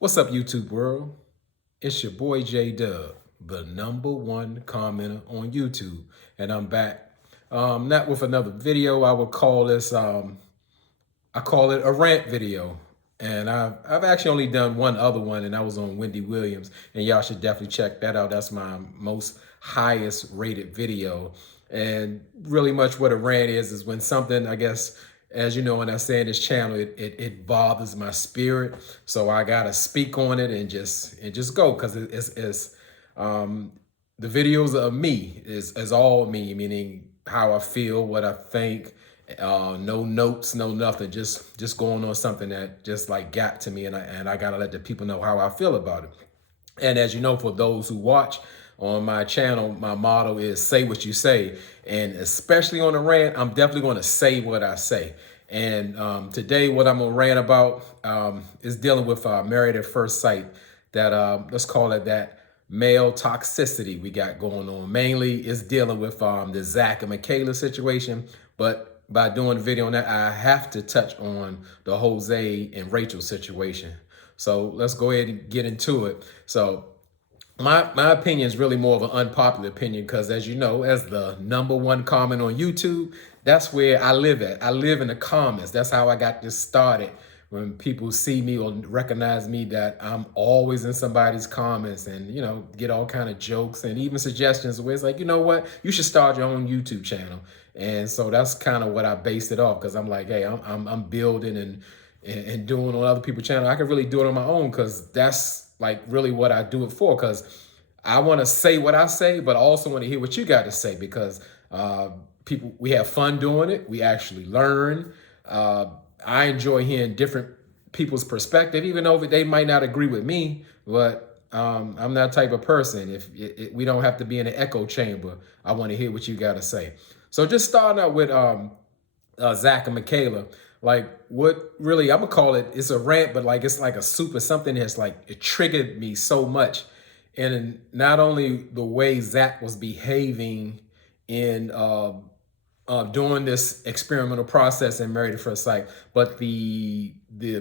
What's up, YouTube world? It's your boy J Dub, the #1 commenter on YouTube, and I'm back. Not with another video. I would call this. I call it a rant video, and I've actually only done one other one, and that was on Wendy Williams, and y'all should definitely check that out. That's my most highest rated video, and really much what a rant is when something, I guess, as you know, when I say in this channel, it bothers my spirit, so I gotta speak on it and just go because it's um the videos of me is all me, meaning how I feel, what I think, no notes, no nothing, just going on something that just like got to me, and I gotta let the people know how I feel about it. And as you know, for those who watch on my channel, my motto is say what you say. And especially on the rant, I'm definitely going to say what I say. And today, what I'm going to rant about is dealing with Married at First Sight, that let's call it that male toxicity we got going on. Mainly is dealing with the Zach and Michaela situation. But by doing a video on that, I have to touch on the Jose and Rachel situation. So let's go ahead and get into it. So my opinion is really more of an unpopular opinion because, as you know, as the #1 comment on YouTube, that's where I live at. I live in the comments. That's how I got this started. When people see me or recognize me, that I'm always in somebody's comments and, get all kind of jokes and even suggestions where it's like, you know what, you should start your own YouTube channel. And so that's kind of what I based it off, because I'm like, hey, I'm building and doing on other people's channel. I can really do it on my own because that's like really what I do it for, because I want to say what I say, but I also want to hear what you got to say, because we have fun doing it. We actually learn. I enjoy hearing different people's perspective, even though they might not agree with me, but I'm that type of person. If we don't have to be in an echo chamber, I want to hear what you got to say. So just starting out with Zach and Michaela, like what really, I'm gonna call it, it's a rant, but like it's like a super something that's like, it triggered me so much. And not only the way Zach was behaving in during this experimental process in Married at First Sight, but the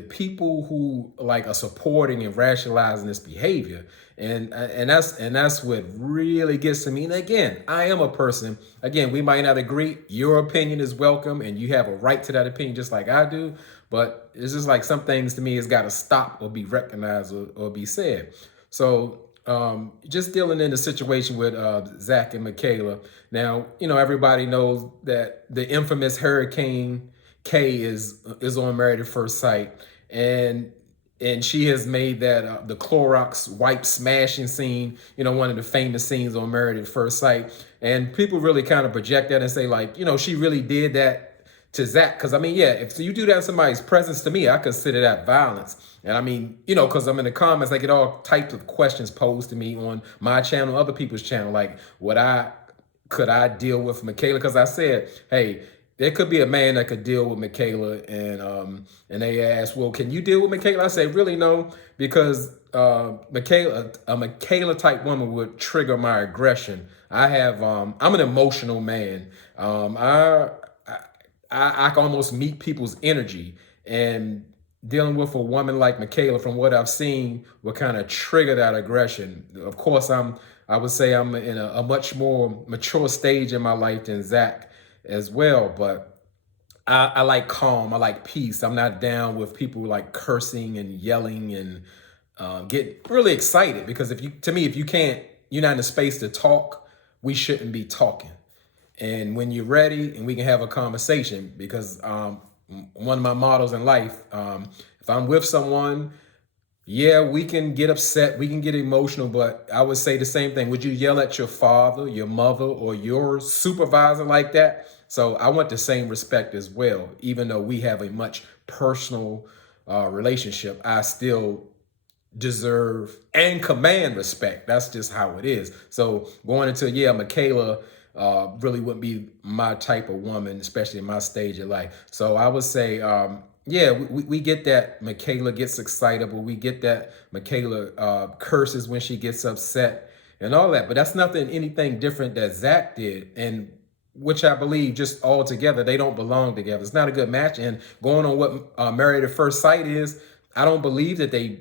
people who like are supporting and rationalizing this behavior, and that's what really gets to me. And again, I am a person. Again, we might not agree. Your opinion is welcome, and you have a right to that opinion, just like I do. But it's just like some things to me has got to stop or be recognized or be said. So just dealing in the situation with Zach and Michaela. Now, everybody knows that the infamous Hurricane K is on Married at First Sight, and she has made that the Clorox wipe smashing scene, one of the famous scenes on Married at First Sight. And people really kind of project that and say, like, she really did that to Zach. Because I mean, yeah, if you do that in somebody's presence, to me, I consider that violence. And I mean, because I'm in the comments, I get all types of questions posed to me on my channel, other people's channel, like could I deal with Michaela? Because I said, hey, there could be a man that could deal with Michaela, and they asked, well, can you deal with Michaela? I say, really, no, because a Michaela type woman would trigger my aggression. I'm an emotional man. I can almost meet people's energy, and dealing with a woman like Michaela, from what I've seen, will kind of trigger that aggression. Of course, I would say I'm in a much more mature stage in my life than Zach as well, but I like calm. I like peace. I'm not down with people like cursing and yelling and get really excited, because if you can't, you're not in a space to talk, we shouldn't be talking. And when you're ready and we can have a conversation, because one of my mottos in life, if I'm with someone, yeah, we can get upset, we can get emotional, but I would say the same thing. Would you yell at your father, your mother, or your supervisor like that? So I want the same respect as well. Even though we have a much personal relationship, I still deserve and command respect. That's just how it is. So going into, yeah, Michaela really wouldn't be my type of woman, especially in my stage of life. So I would say, yeah, we get that Michaela gets excitable. We get that Michaela curses when she gets upset and all that. But that's anything different that Zach did, and which I believe just all together, they don't belong together. It's not a good match. And going on what Married at First Sight is, I don't believe that they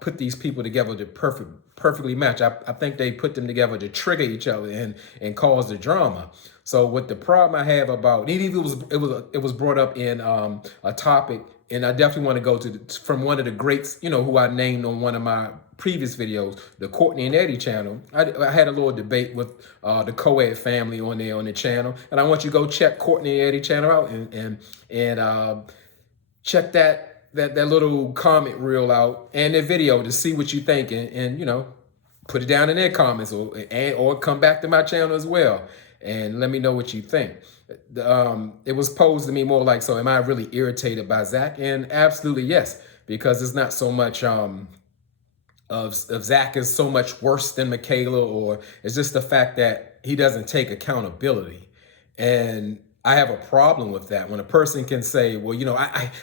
put these people together to perfectly match. I think they put them together to trigger each other and cause the drama. So what the problem I have about it was brought up in a topic, and I definitely want to go to from one of the greats, who I named on one of my previous videos, the Courtney and Eddie channel. I had a little debate with the co-ed family on the channel, and I want you to go check Courtney and Eddie channel out and check that little comment reel out and their video to see what you think, and put it down in their comments or come back to my channel as well and let me know what you think. It was posed to me more like, so am I really irritated by Zach? And absolutely yes, because it's not so much of Zach is so much worse than Michaela, or it's just the fact that he doesn't take accountability. And I have a problem with that when a person can say, well,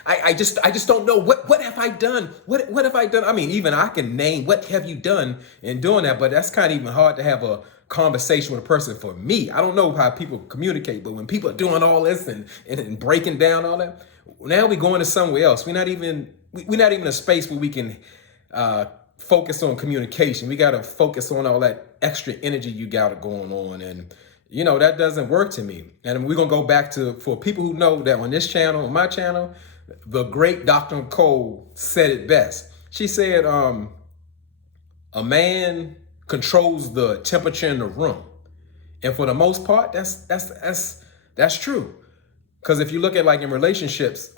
I just don't know what have I done? What have I done? I mean, even I can name what have you done in doing that, but that's kind of even hard to have a conversation with a person. For me, I don't know how people communicate, but when people are doing all this and breaking down all that, now we're going to somewhere else. We're not even a space where we can focus on communication. We got to focus on all that extra energy you got going on, and that doesn't work to me. And we're gonna go back to, for people who know that on this channel, on my channel, the great Dr. Nicole said it best. She said, a man controls the temperature in the room. And for the most part, that's true. Because if you look at, like, in relationships,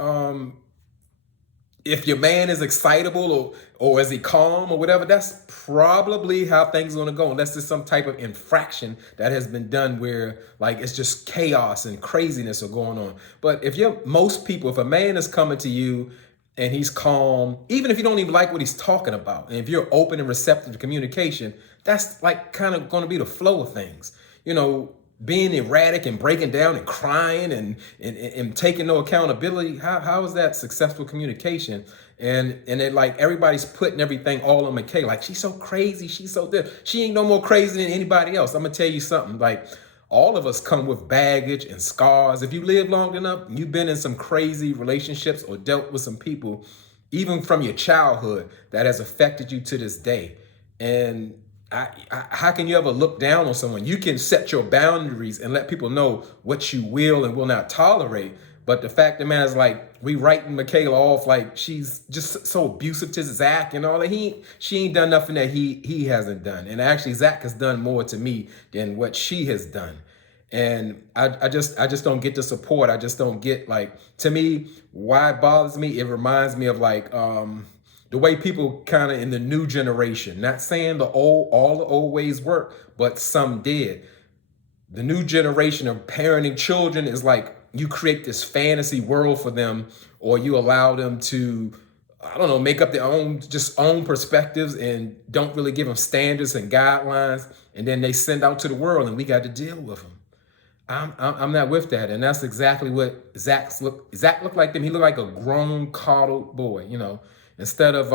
if your man is excitable or is he calm or whatever, that's probably how things are going to go, unless there's some type of infraction that has been done where, like, it's just chaos and craziness are going on. But if a man is coming to you and he's calm, even if you don't even like what he's talking about, and if you're open and receptive to communication, that's like kind of going to be the flow of things. Being erratic and breaking down and crying and taking no accountability, how is that successful communication? And it, like, everybody's putting everything all on Michaela. Like, she's so crazy, she's so this. She ain't no more crazy than anybody else. I'm gonna tell you something, like, all of us come with baggage and scars. If you live long enough, you've been in some crazy relationships or dealt with some people, even from your childhood, that has affected you to this day. And how can you ever look down on someone? You can set your boundaries and let people know what you will and will not tolerate. But the fact of the matter is, like, we writing Michaela off like she's just so abusive to Zach and all that. She ain't done nothing that he hasn't done. And actually, Zach has done more to me than what she has done. And I just don't get the support. I just don't get, like, to me, why it bothers me. It reminds me of, like, the way people kind of in the new generation, not saying all the old ways work, but some did. The new generation of parenting children is like, you create this fantasy world for them, or you allow them to, I don't know, make up their own perspectives and don't really give them standards and guidelines. And then they send out to the world and we got to deal with them. I'm not with that. And that's exactly what Zach looked like them. He looked like a grown, coddled boy, instead of,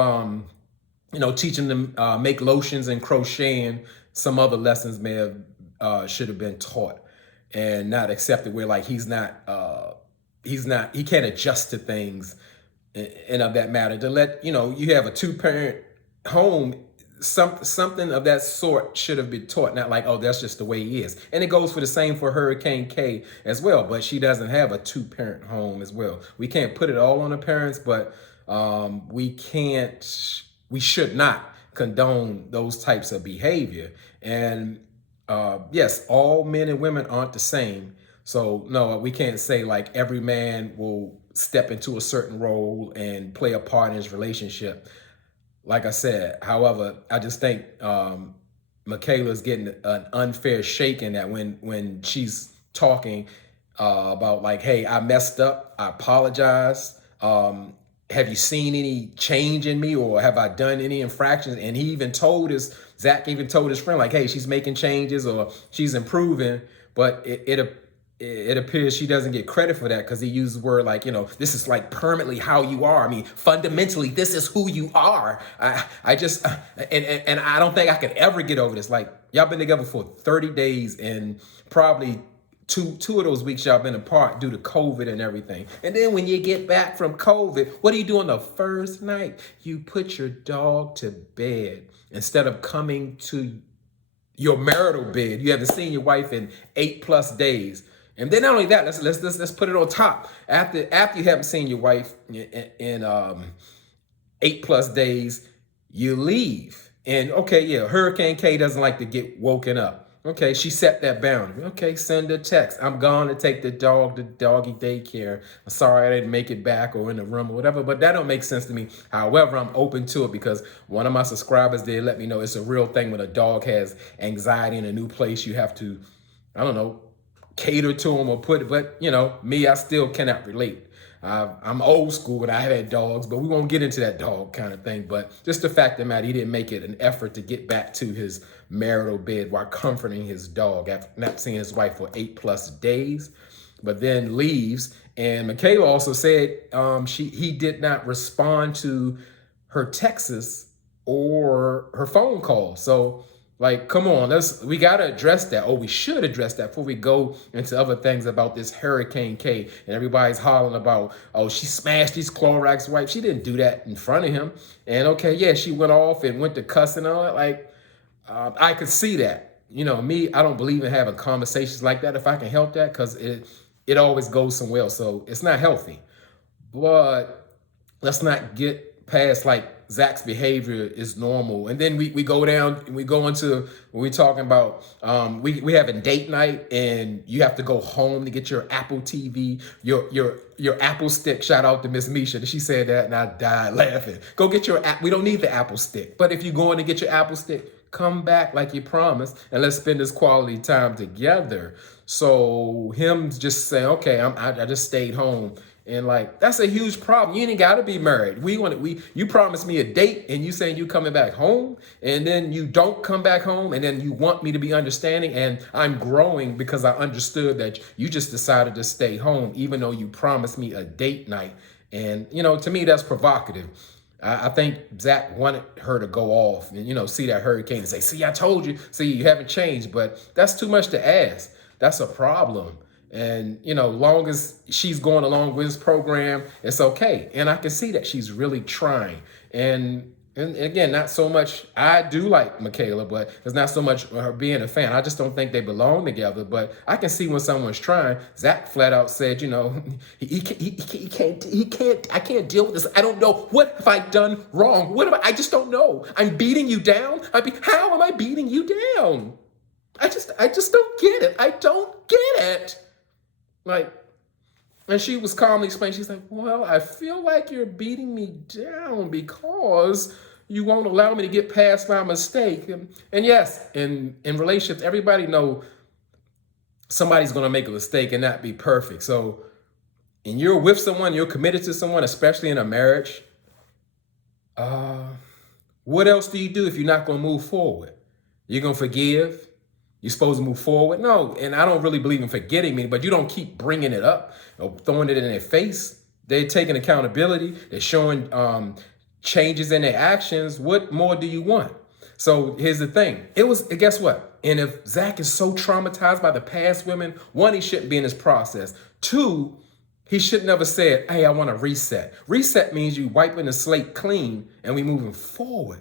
teaching them make lotions and crocheting, some other lessons may have should have been taught and not accepted, where, like, he can't adjust to things and of that matter. To let, you have a 2-parent home, something of that sort should have been taught, not like, oh, that's just the way he is. And it goes for the same for Hurricane K as well, but she doesn't have a 2-parent home as well. We can't put it all on the parents, but we should not condone those types of behavior. And yes, all men and women aren't the same. So no, we can't say, like, every man will step into a certain role and play a part in his relationship. Like I said, however, I just think Michaela's getting an unfair shake in that when she's talking about, like, hey, I messed up, I apologize. Have you seen any change in me, or have I done any infractions? And Zach even told his friend, like, hey, she's making changes or she's improving, but it appears she doesn't get credit for that, because he used the word, like, this is, like, permanently how you are. I mean, fundamentally, this is who you are. I just, and I don't think I could ever get over this. Like, y'all been together for 30 days and probably two of those weeks y'all been apart due to COVID and everything. And then when you get back from COVID, what do you do on the first night? You put your dog to bed instead of coming to your marital bed. You haven't seen your wife in 8+ days. And then not only that, let's put it on top. After you haven't seen your wife in 8+ days, you leave. And okay, yeah, Hurricane K doesn't like to get woken up. Okay, she set that boundary. Okay, send a text. I'm going to take the dog to doggy daycare. I'm sorry I didn't make it back or in the room or whatever, but that don't make sense to me. However, I'm open to it because one of my subscribers did let me know it's a real thing when a dog has anxiety in a new place. You have to, I don't know, cater to them or put it, but you know, me, I still cannot relate. I'm old school and I had dogs, but we won't get into that dog kind of thing. But just the fact that Matt, he didn't make it an effort to get back to his marital bed while comforting his dog after not seeing his wife for 8+ days, but then leaves. And Michaela also said he did not respond to her texts or her phone call. So like, come on, we got to address that, or we should address that before we go into other things about this Hurricane K. And everybody's hollering about, oh, she smashed his Clorox wipe. She didn't do that in front of him. And okay, yeah, she went off and went to cussing on it. Like, I could see that. You know, me, I don't believe in having conversations like that if I can help that, because it always goes somewhere else. So it's not healthy. But let's not get past like Zach's behavior is normal. And then we go down and we go into when we're talking about we having date night and you have to go home to get your Apple TV, your Apple stick. Shout out to Miss Misha. She said that and I died laughing. Go get your app. We don't need the Apple stick. But if you're going to get your Apple stick, come back like you promised and let's spend this quality time together. So him just saying, okay, I just stayed home. And like, that's a huge problem. You ain't got to be married. You promised me a date and you saying you coming back home and then you don't come back home and then you want me to be understanding, and I'm growing because I understood that you just decided to stay home even though you promised me a date night. And, you know, to me, that's provocative. I think Zach wanted her to go off and, you know, see that hurricane and say, see, I told you, see, you haven't changed, but that's too much to ask. That's a problem. And, you know, long as she's going along with his program, it's okay. And I can see that she's really trying. And again, not so much, I do like Michaela, but it's not so much her being a fan. I just don't think they belong together. But I can see when someone's trying. Zach flat out said, you know, he can't, I can't deal with this. I don't know. What have I done wrong? I just don't know. I'm beating you down. How am I beating you down? I just don't get it. I don't get it. Like, and she was calmly explaining, she's like, well, I feel like you're beating me down because you won't allow me to get past my mistake. And yes, in relationships, everybody know somebody's going to make a mistake and not be perfect. So, and you're with someone, you're committed to someone, especially in a marriage. What else do you do if you're not going to move forward? You're going to forgive? You're supposed to move forward? No, and I don't really believe in forgetting me, but you don't keep bringing it up or throwing it in their face. They're taking accountability. They're showing changes in their actions. What more do you want? So here's the thing. Guess what? And if Zach is so traumatized by the past women, one, he shouldn't be in this process. Two, he should never said, hey, I want to reset. Reset means you wiping the slate clean and we moving forward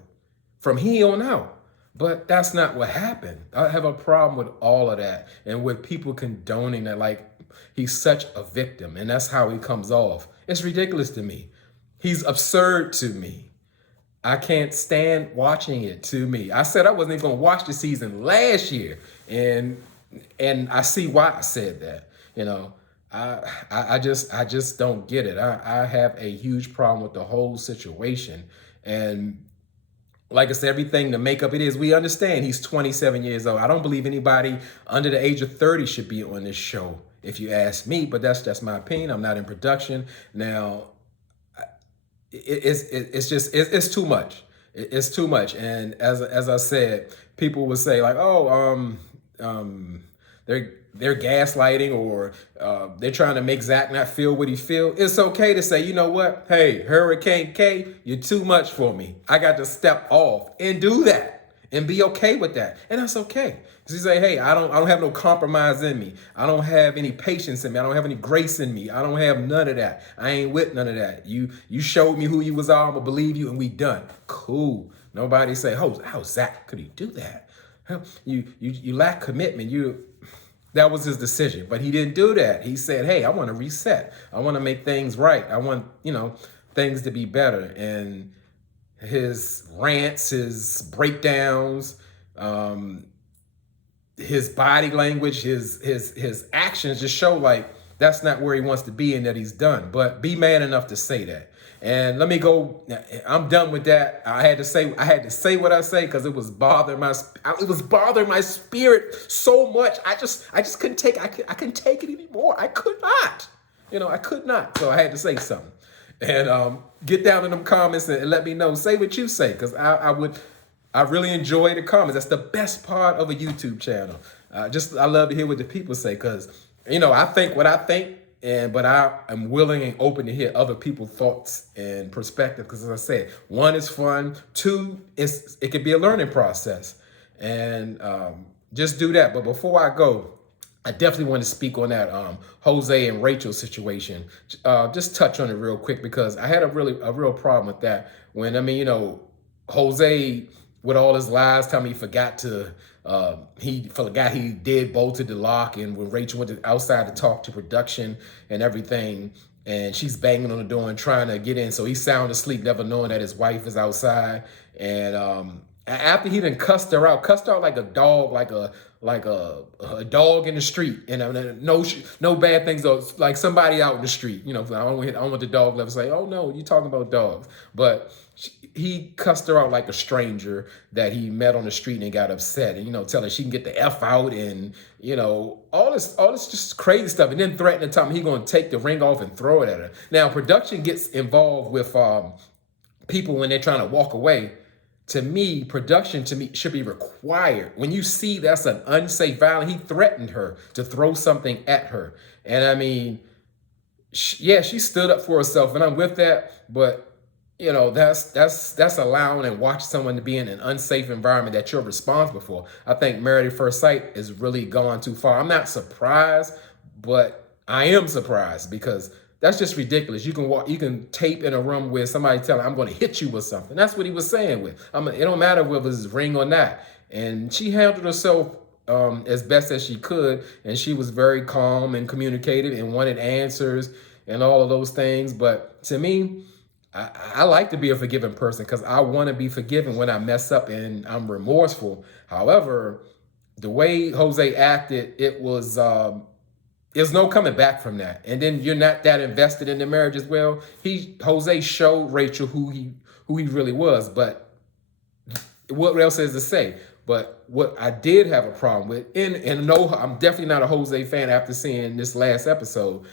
from here on out. But that's not what happened. I have a problem with all of that and with people condoning that, like he's such a victim and that's how he comes off. It's ridiculous to me. He's absurd to me. I can't stand watching it to me. I said I wasn't even going to watch the season last year. And I see why I said that. You know, I just don't get it. I have a huge problem with the whole situation. And like I said, everything, the makeup it is, we understand he's 27 years old. I don't believe anybody under the age of 30 should be on this show, if you ask me, but that's just my opinion. I'm not in production. Now, it's too much. It's too much. And as I said, people would say like, oh, they're gaslighting or they're trying to make Zach not feel what he feel. It's okay to say, you know what? Hey, Hurricane K, you're too much for me. I got to step off and do that. and be okay with that. And that's okay. So you say, hey, I don't have no compromise in me. I don't have any patience in me. I don't have any grace in me. I don't have none of that. I ain't with none of that. You showed me who you was. I'm gonna believe you, and we done. Cool. Nobody say, how Zach could he do that? You lack commitment. That was his decision, but he didn't do that. He said, hey, I want to reset. I want to make things right. I want, things to be better. And his rants, his breakdowns, his body language, his actions just show like that's not where he wants to be and that he's done. But be man enough to say that. And let me go. I'm done with that. I had to say what I say because it was bothering my spirit so much. I just couldn't take. I couldn't take it anymore. I could not. I could not. So I had to say something. And get down in them comments and let me know. Say what you say, because I really enjoy the comments. That's the best part of a YouTube channel. I love to hear what the people say, because I think what I think. But I am willing and open to hear other people's thoughts and perspective, because as I said, one is fun, two, it could be a learning process, and just do that. But before I go, I definitely want to speak on that Jose and Rachel situation. Just touch on it real quick, because I had a real problem with that. When Jose, with all his lies, tell me he forgot he did bolted the lock, and when Rachel went outside to talk to production and everything, and she's banging on the door and trying to get in, so he's sound asleep, never knowing that his wife is outside. And after he done cussed her out like a dog, like a dog in the street, and no bad things though, like somebody out in the street. I don't want the dog to say, oh no, you talking about dogs, but he cussed her out like a stranger that he met on the street and got upset, and tell her she can get the F out, and all this just crazy stuff, and then threatening to tell him he gonna take the ring off and throw it at her. Now production gets involved with people when they're trying to walk away. To me, production should be required. When you see that's an unsafe violence, he threatened her to throw something at her, and I mean, she stood up for herself, and I'm with that, but that's allowing and watching someone to be in an unsafe environment that you're responsible for. I think Married at First Sight is really gone too far. I'm not surprised, but I am surprised, because that's just ridiculous. You can tape in a room where somebody telling, I'm going to hit you with something. That's what he was saying with. It don't matter whether it's ring or not. And she handled herself as best as she could, and she was very calm and communicative and wanted answers and all of those things. But to me, I like to be a forgiving person, because I want to be forgiven when I mess up and I'm remorseful. However, the way Jose acted, it was there's no coming back from that. And then you're not that invested in the marriage as well. Jose showed Rachel who he really was, but what else is to say? But what I did have a problem with, and no, I'm definitely not a Jose fan after seeing this last episode.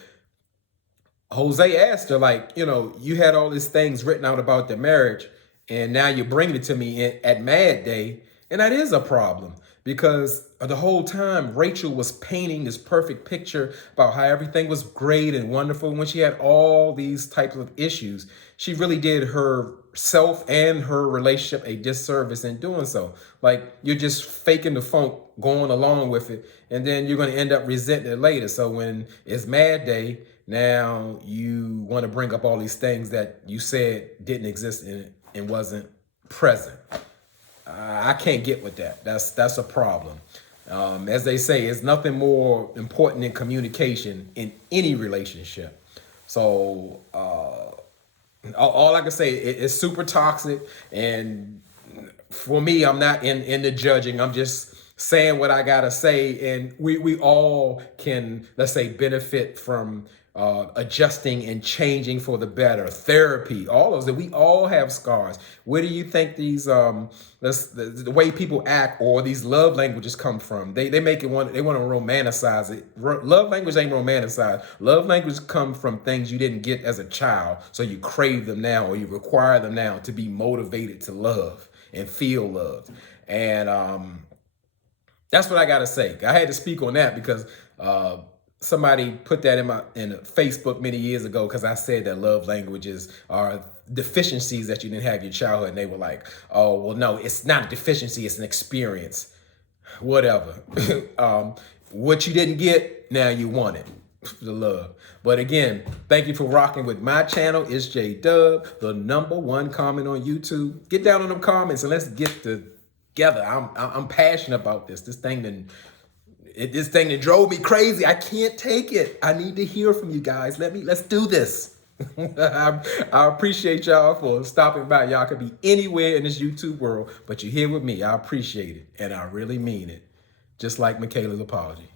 Jose asked her, like, you had all these things written out about the marriage, and now you're bringing it to me at Mad Day. And that is a problem, because the whole time Rachel was painting this perfect picture about how everything was great and wonderful. When she had all these types of issues, she really did herself and her relationship a disservice in doing so. Like, you're just faking the funk, going along with it, and then you're going to end up resenting it later. So when it's Mad Day, now you want to bring up all these things that you said didn't exist in it and wasn't present. I can't get with that. That's a problem. As they say, it's nothing more important than communication in any relationship. So all I can say, it's super toxic. And for me, I'm not in the judging. I'm just saying what I gotta say. And we all can, let's say, benefit from adjusting and changing for the better. Therapy, all those, that we all have scars. Where do you think these the way people act or these love languages come from? They make it they want to romanticize it. Love language ain't romanticized. Love language come from things you didn't get as a child, so you crave them now, or you require them now to be motivated to love and feel loved. And that's what I gotta say. I had to speak on that because somebody put that in Facebook many years ago because I said that love languages are deficiencies that you didn't have in your childhood, and they were like, "Oh, well, no, it's not a deficiency; it's an experience." Whatever. What you didn't get, now you want it. The love. But again, thank you for rocking with my channel. It's J Dub, the #1 comment on YouTube. Get down in them comments and let's get together. I'm passionate about this. This thing that drove me crazy. I can't take it. I need to hear from you guys. Let's do this. I appreciate y'all for stopping by. Y'all could be anywhere in this YouTube world, but you're here with me. I appreciate it, and I really mean it. Just like Michaela's apology.